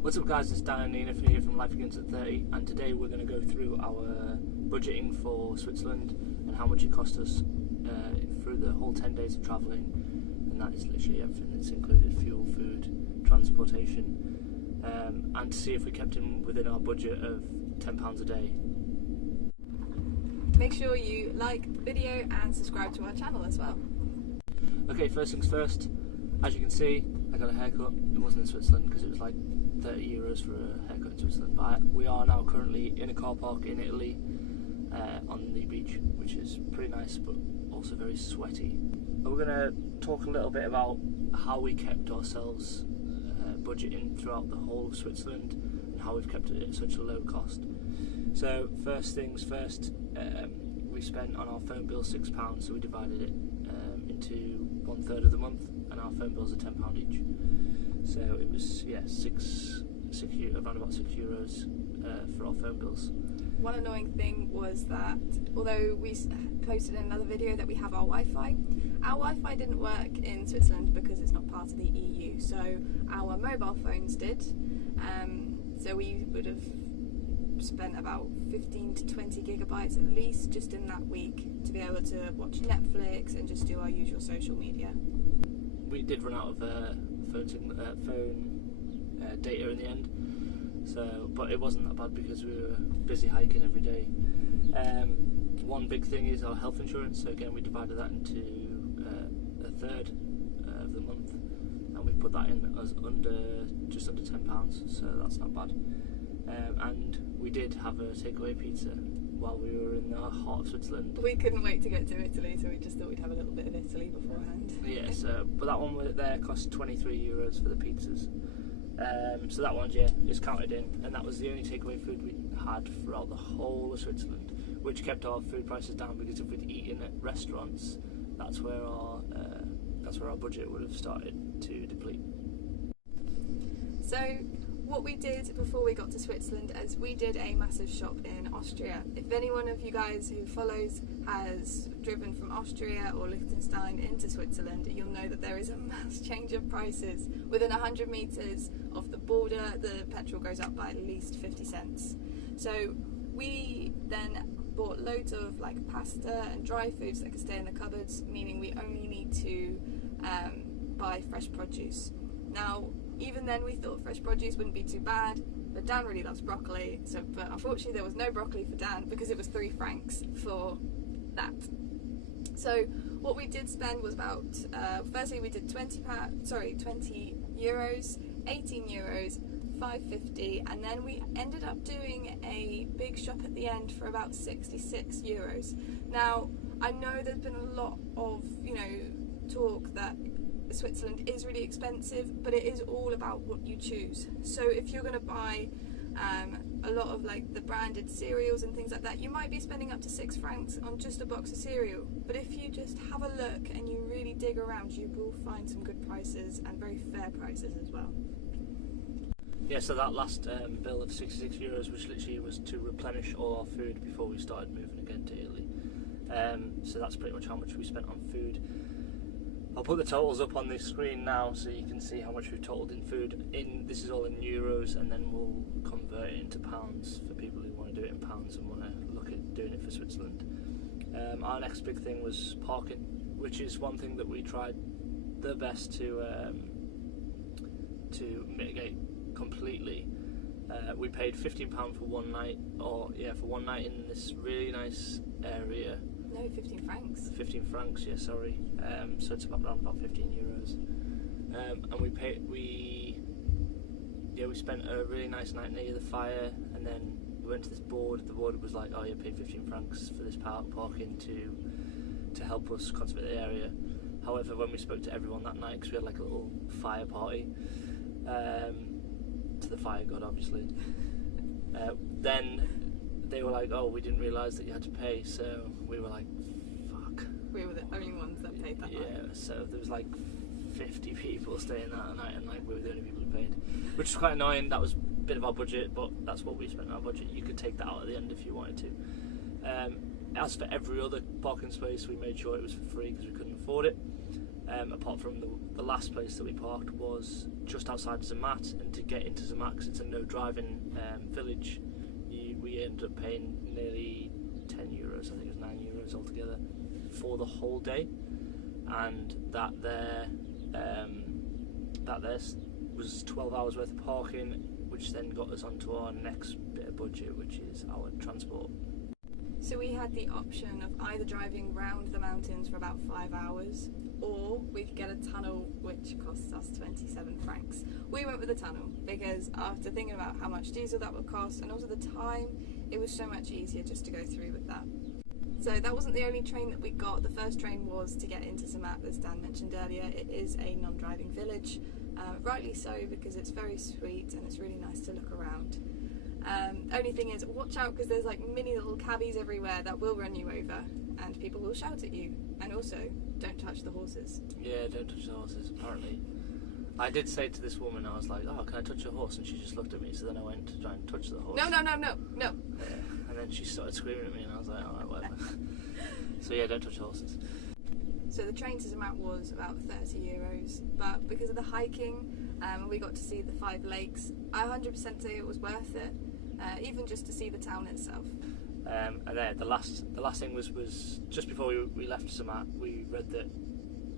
What's up guys, it's Dan and Nina here from Life Begins at 30, and today we're going to go through our budgeting for Switzerland and how much it cost us through the whole 10 days of travelling, and that is literally everything that's included: fuel, food, transportation, and to see if we kept in within our budget of £10 a day. Make sure you like the video and subscribe to our channel as well. Okay, first things first, as you can see, I got a haircut. It wasn't in Switzerland because it was like €30 for a haircut in Switzerland, but we are now currently in a car park in Italy on the beach, which is pretty nice but also very sweaty. We're going to talk a little bit about how we kept ourselves budgeting throughout the whole of Switzerland and how we've kept it at such a low cost. So first things first, we spent on our phone bill £6, so we divided it into 1/3 of the month, and our phone bills are £10 each. So it was around about €6 for our phone bills. One annoying thing was that although we posted in another video that we have our Wi-Fi didn't work in Switzerland because it's not part of the EU. So our mobile phones did. So we would have spent about 15 to 20 gigabytes at least just in that week to be able to watch Netflix and just do our usual social media. We did run out of phone data in the end, but it wasn't that bad because we were busy hiking every day. One big thing is our health insurance, so again we divided that into a third of the month, and we put that in as just under £10, so that's not bad. And we did have a takeaway pizza while we were in the heart of Switzerland. We couldn't wait to get to Italy, so we just thought we'd have a little bit of Italy beforehand. Yeah, but that one there cost €23 for the pizzas. So that one, is counted in, and that was the only takeaway food we had throughout the whole of Switzerland, which kept our food prices down, because if we'd eaten at restaurants, that's where our budget would have started to deplete. So what we did before we got to Switzerland is we did a massive shop in Austria. If anyone of you guys who follows has driven from Austria or Liechtenstein into Switzerland, you'll know that there is a mass change of prices. Within 100 metres of the border, the petrol goes up by at least 50 cents. So we then bought loads of like pasta and dry foods that could stay in the cupboards, meaning we only need to buy fresh produce. Now, even then we thought fresh produce wouldn't be too bad, but Dan really loves broccoli, but unfortunately there was no broccoli for Dan because it was €3 for that. So what we did spend was about, firstly we did €20, €18, €5.50, and then we ended up doing a big shop at the end for about €66. Now, I know there's been a lot of, talk that Switzerland is really expensive, but it is all about what you choose. So if you're going to buy a lot of like the branded cereals and things like that, you might be spending up to €6 on just a box of cereal. But if you just have a look and you really dig around, you will find some good prices and very fair prices as well. Yeah, so that last bill of €66, which literally was to replenish all our food before we started moving again to Italy. So that's pretty much how much we spent on food. I'll put the totals up on the screen now so you can see how much we've totaled in food. This is all in euros, and then we'll convert it into pounds for people who want to do it in pounds and want to look at doing it for Switzerland. Our next big thing was parking, which is one thing that we tried the best to mitigate completly. We paid £15 for one night, in this really nice area. No, 15 francs. 15 francs, yeah, sorry. So it's around about €15. And we spent a really nice night near the fire, and then we went to this board. The board was like, pay 15 francs for this parking to help us conserve the area. However, when we spoke to everyone that night, because we had like a little fire party, to the fire god obviously, then they were like, we didn't realise that you had to pay, so we were like, fuck. We were the only ones that paid that night. Yeah, so there was like 50 people staying that night, and like we were the only people who paid, which was quite annoying. That was a bit of our budget, but that's what we spent in our budget. You could take that out at the end if you wanted to. As for every other parking space, we made sure it was for free because we couldn't afford it. Apart from the last place that we parked was just outside Zermatt, and to get into Zermatt, because it's a no driving village, we ended up paying nearly €10, I think it was €9 altogether, for the whole day, and that there was 12 hours worth of parking, which then got us onto our next bit of budget, which is our transport. So we had the option of either driving round the mountains for about 5 hours, or we could get a tunnel which costs us 27 francs. We went with the tunnel because after thinking about how much diesel that would cost and also the time, it was so much easier just to go through with that. So that wasn't the only train that we got. The first train was to get into Zermatt, as Dan mentioned earlier. It is a non-driving village, rightly so, because it's very sweet and it's really nice to look around. Only thing is, watch out, because there's like mini little cabbies everywhere that will run you over and people will shout at you. And also, don't touch the horses. Yeah, don't touch the horses, apparently. I did say to this woman, I was like, oh, can I touch your horse? And she just looked at me, so then I went to try and touch the horse. No. Yeah. And then she started screaming at me, and I was like, alright, whatever. So yeah, don't touch horses. So the train to Zermatt was about €30, but because of the hiking, we got to see the 5 lakes. I 100% say it was worth it, even just to see the town itself. And then the last thing was just before we left Zermatt, we read that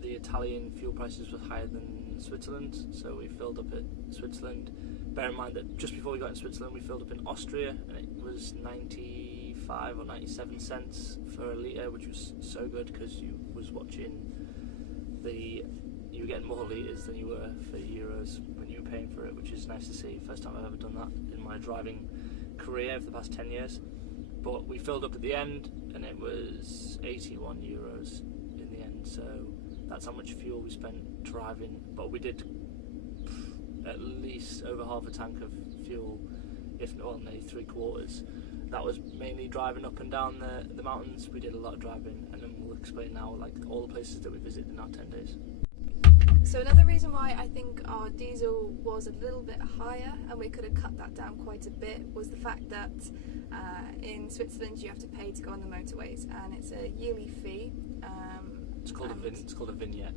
the Italian fuel prices were higher than Switzerland, so we filled up at Switzerland. Bear in mind that just before we got in Switzerland, we filled up in Austria, and it was 95 or 97 cents for a litre, which was so good because you were getting more litres than you were for euros when you were paying for it, which is nice to see. First time I've ever done that in my driving career for the past 10 years. But we filled up at the end, and it was €81 in the end, so that's how much fuel we spent driving. But we did at least over half a tank of fuel, if not nearly 3/4. That was mainly driving up and down the mountains. We did a lot of driving, and then we'll explain now like all the places that we visited in our 10 days. So another reason why I think our diesel was a little bit higher, and we could have cut that down quite a bit, was the fact that in Switzerland you have to pay to go on the motorways, and it's a yearly fee. It's called a vignette.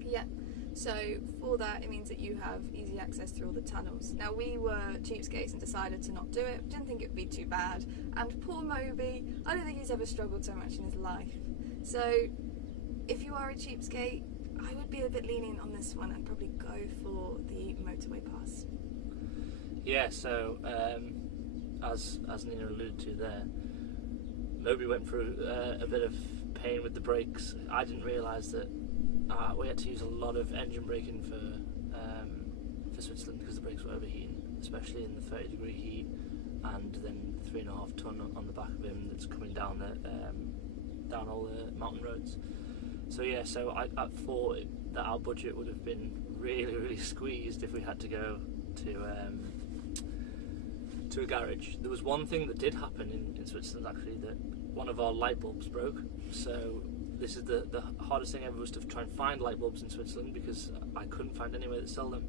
Yeah. So for that, it means that you have easy access through all the tunnels. Now we were cheapskates and decided to not do it. Didn't think it would be too bad. And poor Moby, I don't think he's ever struggled so much in his life. So if you are a cheapskate, I would be a bit lenient on this one and probably go for the motorway pass. Yeah. So as Nina alluded to there, Moby went through a bit of pain with the brakes. I didn't realise that. We had to use a lot of engine braking for Switzerland because the brakes were overheating, especially in the 30-degree heat, and then 3.5 ton on the back of him that's coming down down all the mountain roads. So yeah, so I thought that our budget would have been really, really squeezed if we had to go to a garage. There was one thing that did happen in Switzerland actually, that one of our light bulbs broke. So this is the hardest thing ever, was to try and find light bulbs in Switzerland because I couldn't find anywhere to sell them,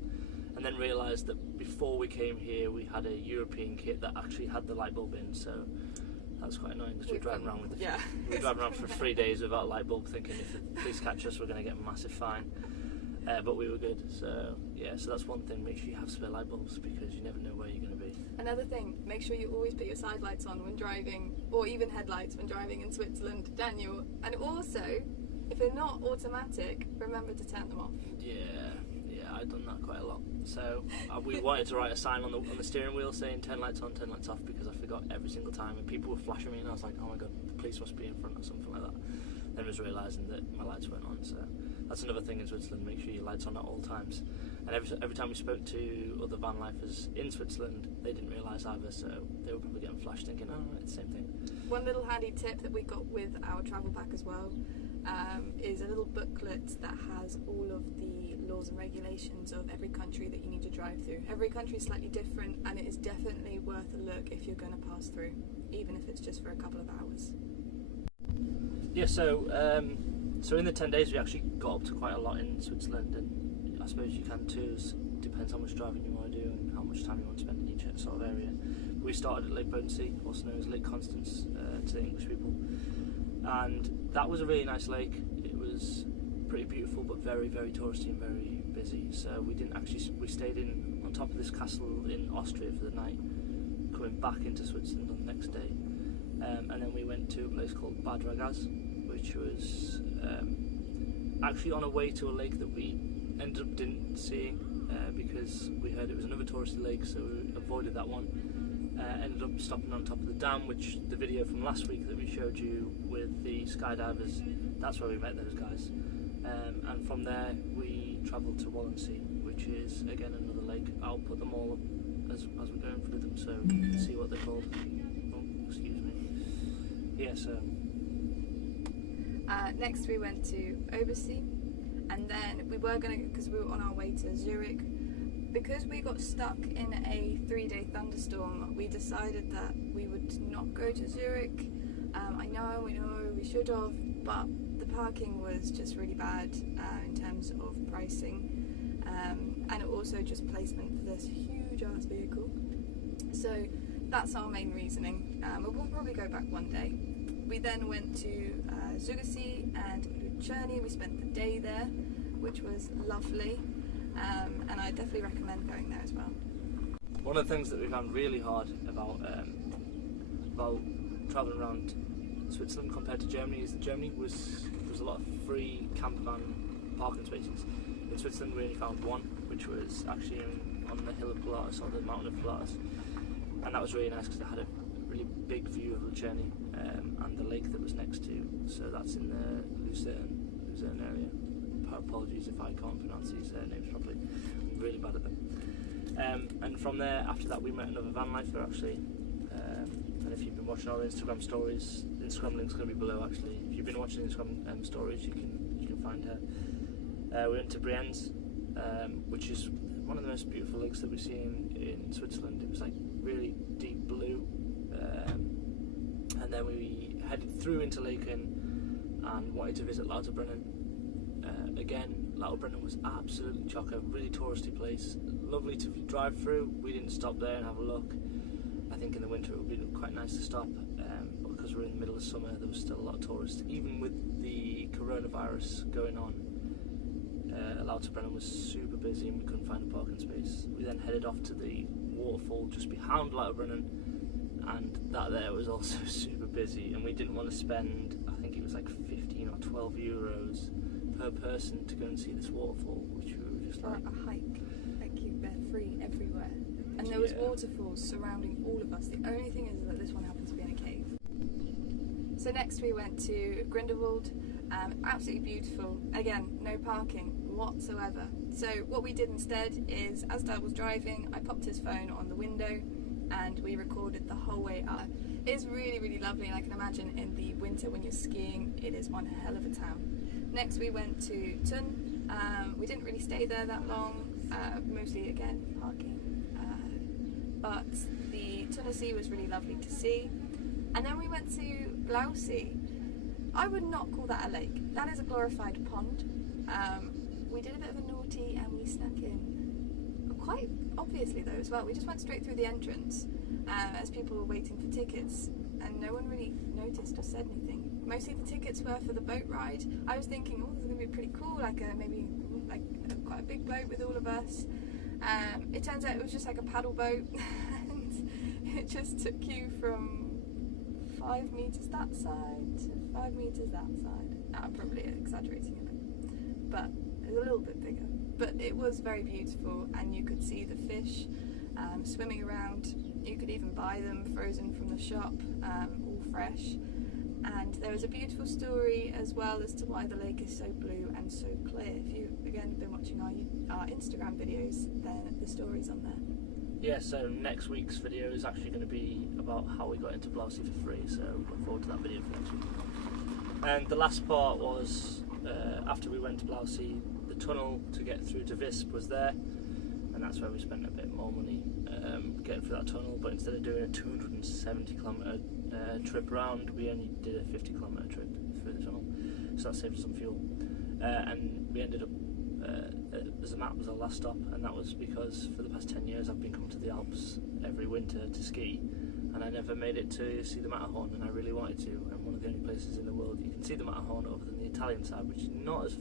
and then realised that before we came here we had a European kit that actually had the light bulb in, so that's quite annoying because we were driving around with we were driving around for 3 days without a light bulb, thinking if the police catch us we're going to get a massive fine, but we were good. So yeah, so that's one thing, make sure you have spare light bulbs because you never know where you're going to be. Another thing, make sure you always put your side lights on when driving, or even headlights when driving in Switzerland, Daniel. And also, if they're not automatic, remember to turn them off. Yeah, I've done that quite a lot. So we wanted to write a sign on the steering wheel saying turn lights on, turn lights off, because I forgot every single time, and people were flashing me, and I was like, oh my god, the police must be in front or something like that. Then I was realising that my lights weren't on, so that's another thing in Switzerland, make sure your lights on at all times. And every time we spoke to other van lifers in Switzerland, they didn't realise either, so they were probably getting flashed thinking, oh, it's the same thing. One little handy tip that we got with our travel pack as well is a little booklet that has all of the laws and regulations of every country that you need to drive through. Every country is slightly different, and it is definitely worth a look if you're going to pass through, even if it's just for a couple of hours. Yeah, so in the 10 days we actually got up to quite a lot in Switzerland, and I suppose you can too. It depends how much driving you want to do and how much time you want to spend in each sort of area. We started at Lake Potency, also known as Lake Constance to the English people, and that was a really nice lake. It was pretty beautiful, but very, very touristy and very, busy, so we didn't actually. We stayed in on top of this castle in Austria for the night, coming back into Switzerland on the next day, and then we went to a place called Bad Ragaz, which was actually on a way to a lake that we ended up didn't seeing because we heard it was another touristy lake, so we avoided that one. Ended up stopping on top of the dam, which the video from last week that we showed you with the skydivers, that's where we met those guys. And from there we travelled to Walensee, which is again another lake. I'll put them all up as we're going through them so you can see what they're called. Oh, excuse me. Yeah, so next we went to Obersee, and then we were going to, because we were on our way to Zurich, because we got stuck in a 3-day thunderstorm, we decided that we would not go to Zurich. I know we should have, but the parking was just really bad in terms of pricing, and also just placement for this huge ass vehicle. So that's our main reasoning. We'll probably go back one day. We then went to Zugersee and Lucerni. We spent the day there, which was lovely, and I definitely recommend going there as well. one of the things that we found really hard about travelling around Switzerland compared to Germany is that Germany was a lot of free camper van parking spaces. In Switzerland we only found one, which was actually on the hill of Pilatus, or the mountain of Pilatus, and that was really nice because it had a really big view of Lucerni and the lake that was next to. So that's in the Lucerne area. Apologies if I can't pronounce these names properly. I'm really bad at them. And from there, after that, we met another van lifer actually. And if you've been watching our Instagram stories, Instagram link's going to be below actually. If you've been watching Instagram stories, you can find her. We went to Brienz, which is one of the most beautiful lakes that we see in Switzerland. It was like really deep blue. And then we headed through into Laeken and wanted to visit Lauterbrunnen. Again, Lauterbrunnen was absolutely chocker, really touristy place, lovely to drive through. We didn't stop there and have a look. I think in the winter it would be quite nice to stop, but because we're in the middle of summer there was still a lot of tourists. Even with the coronavirus going on, Lauterbrunnen was super busy and we couldn't find a parking space. We then headed off to the waterfall just behind Lauterbrunnen, and that there was also super busy, and we didn't want to spend, I think it was like 15 or 12 euros per person to go and see this waterfall, which we were just like... a hike, like they're free everywhere. And there was waterfalls surrounding all of us. The only thing is that this one happened to be in a cave. So next we went to Grindelwald. Absolutely beautiful. Again, no parking whatsoever. So what we did instead is, as Dad was driving, I popped his phone on the window and we recorded the whole way up. It is really, really lovely, and I can imagine in the winter when you're skiing, it is one hell of a town. Next we went to Thun. We didn't really stay there that long, mostly again parking. But the Thunersee was really lovely to see. And then we went to Blausee. I would not call that a lake. That is a glorified pond. We did a bit of a naughty and we snuck in. Quite obviously though as well. We just went straight through the entrance as people were waiting for tickets, and no one really noticed or said anything. Mostly the tickets were for the boat ride. I was thinking, oh, this is going to be pretty cool, like quite a big boat with all of us. It turns out it was just like a paddle boat, and it just took you from 5 meters that side to 5 meters that side. I'm probably exaggerating a bit, but it was a little bit bigger. But it was very beautiful, and you could see the fish swimming around. You could even buy them frozen from the shop, all fresh. And there is a beautiful story as well as to why the lake is so blue and so clear. If you again been watching our Instagram videos, then the story's on there. Yeah, so next week's video is actually going to be about how we got into Blausee for free, so look forward to that video for next week. And the last part was, after we went to Blausee, the tunnel to get through to Visp was there, and that's where we spent a bit more money getting through that tunnel, but instead of doing a 270 kilometre trip around, we only did a 50 kilometre trip through the tunnel, so that saved us some fuel. And we ended up, Zermatt was our last stop, and that was because for the past 10 years I've been coming to the Alps every winter to ski, and I never made it to see the Matterhorn, and I really wanted to, and one of the only places in the world you can see the Matterhorn other than the Italian side, which is not as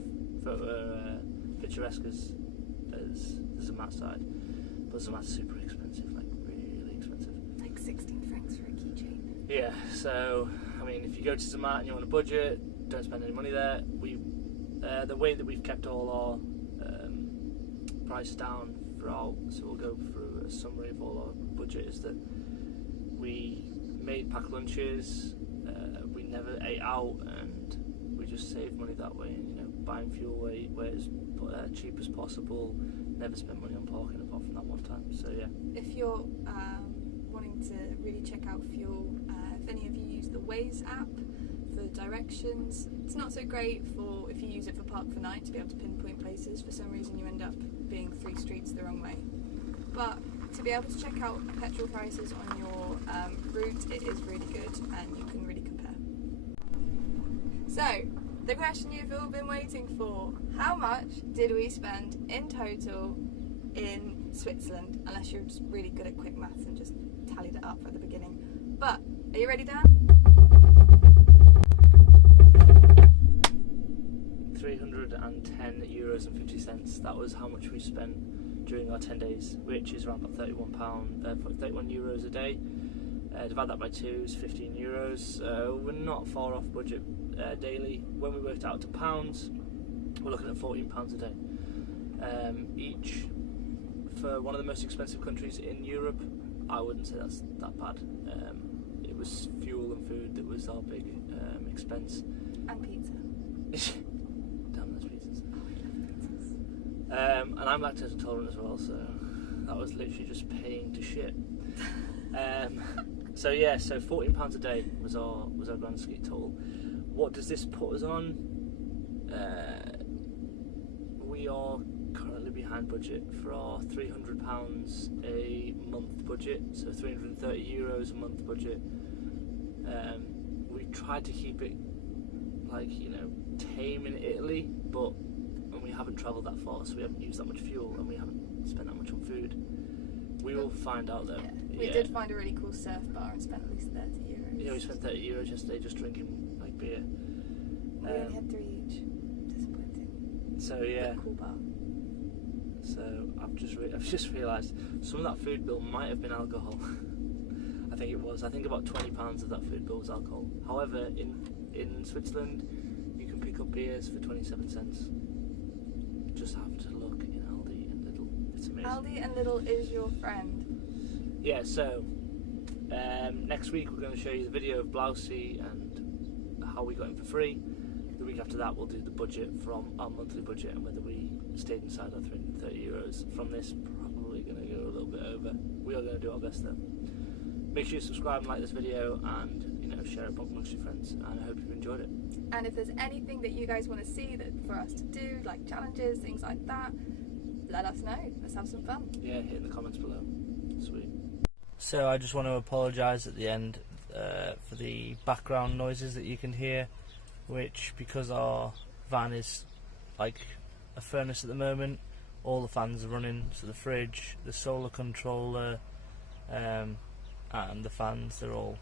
picturesque as there's a mat side, but Zermatt's super expensive, like really expensive. Like 16 francs for a keychain. Yeah, so I mean, if you go to Zermatt and you're on a budget, don't spend any money there. The way that we've kept all our prices down throughout, so we'll go through a summary of all our budget, is that we made packed lunches, we never ate out, and we just saved money that way. And, you know, buying fuel where it's cheap as possible, never spend money on parking apart from that one time. So yeah. If you're wanting to really check out fuel, if any of you use the Waze app for directions, it's not so great for if you use it for Park for Night to be able to pinpoint places. For some reason you end up being 3 streets the wrong way. But to be able to check out petrol prices on your route, it is really good and you can really compare. So, the question you've all been waiting for: how much did we spend in total in Switzerland? Unless you're just really good at quick maths and just tallied it up at the beginning. But, are you ready, Dan? 310 euros and 50 cents. That was how much we spent during our 10 days, which is around about 31 euros a day. Divide that by 2 is 15 euros. We're not far off budget daily. When we worked out to pounds, we're looking at £14 a day each. For one of the most expensive countries in Europe, I wouldn't say that's that bad. It was fuel and food that was our big expense. And pizza. Damn those pizzas. Oh, I love pizzas. And I'm lactose intolerant as well, so that was literally just paying to shit. So yeah, so £14 a day was our grand ski total. What does this put us on? We are currently behind budget for our £300 a month budget, so 330 euros a month budget. We tried to keep it like, you know, tame in Italy, and we haven't travelled that far, so we haven't used that much fuel and we haven't spent that much on food. We will find out though. Yeah. We did find a really cool surf bar and spent at least 30 euros. Yeah, we spent 30 euros yesterday just drinking like beer. We only had 3 each. Disappointing. So yeah. But cool bar. So I've just realised some of that food bill might have been alcohol. I think it was. I think about £20 of that food bill was alcohol. However, in Switzerland, you can pick up beers for 27 cents. Just have to look in Aldi and Lidl. It's amazing. Aldi and Lidl is your friend. Yeah, so next week we're going to show you the video of Blousey and how we got him for free. The week after that we'll do the budget from our monthly budget and whether we stayed inside our 330 euros. From this, probably going to go a little bit over. We are going to do our best though. Make sure you subscribe and like this video and, you know, share it amongst your friends, and I hope you've enjoyed it. And if there's anything that you guys want to see that for us to do, like challenges, things like that, let us know. Let's have some fun. Yeah, hit in the comments below. Sweet. So I just want to apologise at the end for the background noises that you can hear, which, because our van is like a furnace at the moment, all the fans are running, so the fridge, the solar controller, and the fans, they're all